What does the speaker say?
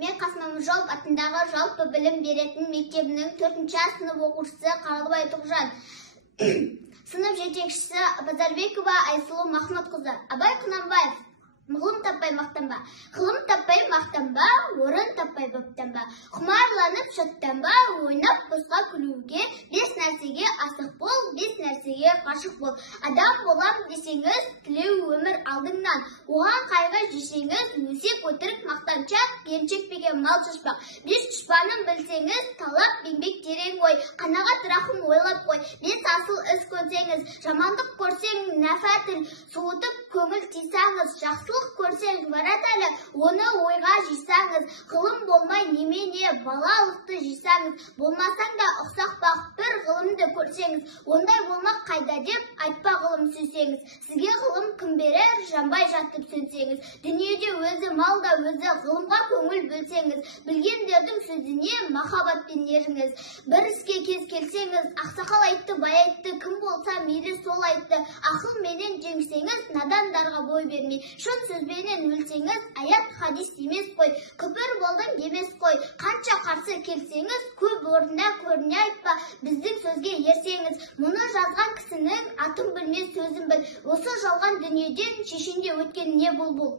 Мен Қасым Аманжолов атындағы жалпы білім беретін мектебінің 4-ші сынып оқушысы Қарғыбай Тоғжан. Сынып жетекшісі Базарбекова Айсұлу Махмұтқызы. Абай Құнанбаев. Ғылым таппай мақтанба. Ғылым таппай мақтанба, орын таппай баптанба. Құмарланып шаттанба, ойнап босқа күлуге, 5 нәрсеге асық бол, 5 нәрсеге ғашық бол. Адам болам десеңіз, тілеу өмір алдыңнан. Оған қайғы жесеңіз, өсек өтірік мақтаншақ, кеншекпеген мал шашпақ. 5 дұшпанын білсеңіз, талап еңбек терең ой, қанағат рахым ойлап қой. 5 асыл іс көрсеңіз, жамандық көрсең нәфәтіл, суытып көңіл тисаңыз, жақсылық көрсең барат әлі, оны ойға жисаңыз, ғылым болмай немене балалықты жисаңыз, болмасаң да ұқсақ бақ бір ғылымды көрсеңіз, ондай болмақ қайда деп айтпа ғылым сүйсеңіз. Сізге ғылым кім берер, жанбай жатып сөнсеңіз, дүниеде өзі мал да өзі, ғылымға көңіл бөлсеңіз, білгендердің сөзіне махаббатпен еріңіз. Бір іске кез келсеңіз, ақсақал айтты, бай айтты, кім болса мейлі сол айтты, ақыл менен жеңсеңіз, надандарға бой бермей, шын сөзбенен өлсеңіз, аят хадис емес қой, күпір болдың демес қой. Қанша қарсы келсеңіз, көп орнына көріне айтпа, біздің сөзге ерсеңіз. Мұны жазған кісінің атын білмес сөзін біл. Осы жалған дүниеден шешінде өткен не бұл?